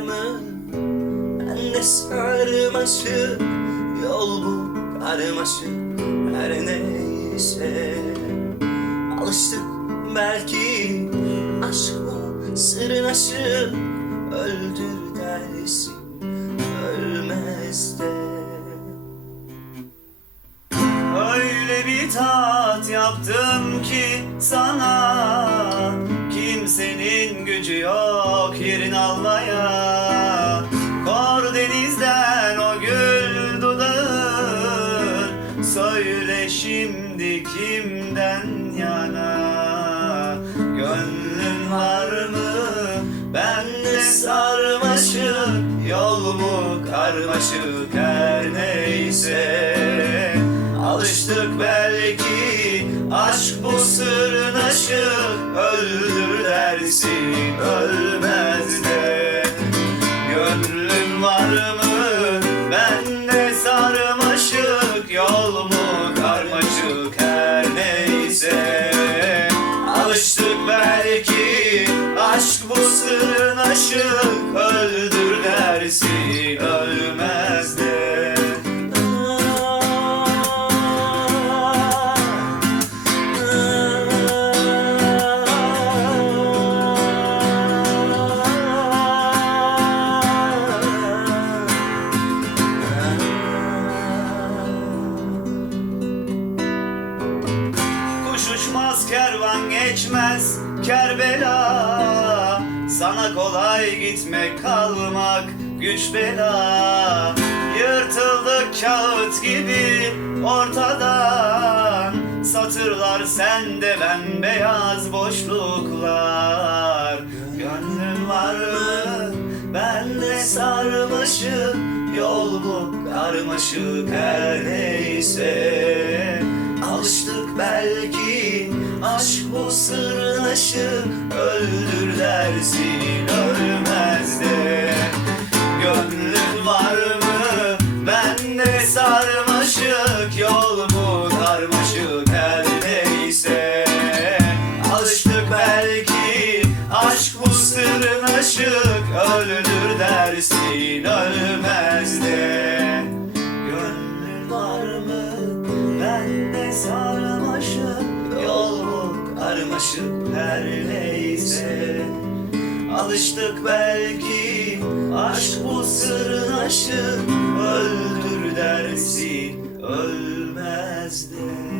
mı? Ben de sarmaşık Yol bu karmaşık Her neyse Alıştık belki Aşk bu sırnaşık Öldür dersin Ölmez de Öyle bir tat yaptım ki sana Kimsenin gücü yok Söyle şimdi kimden yana? Gönlün var mı? Bende sarmaşık. Yol mu karmaşık her neyse? Alıştık belki aşk bu sırnaşık. Öldür dersin ölmez sırnaşık Öldür dersin ölmez de. Kuş uçmaz kervan geçmez Kerbela Sana kolay gitmek kalmak güç bela. Yırtıldık kağıt gibi ortadan. Satırlar sende ben beyaz boşluklar. Gönlün var mı? Ben de sarmaşık Yol bu karmaşık her neyse. Alıştık belki aşk bu sırnaşık Öldür dersin ölmez de Gönlün var mı? Ben de sarmaşık Yol mu karmaşık karmaşık her neyse. Alıştık belki aşk bu sırnaşık Öldür dersin ölmez de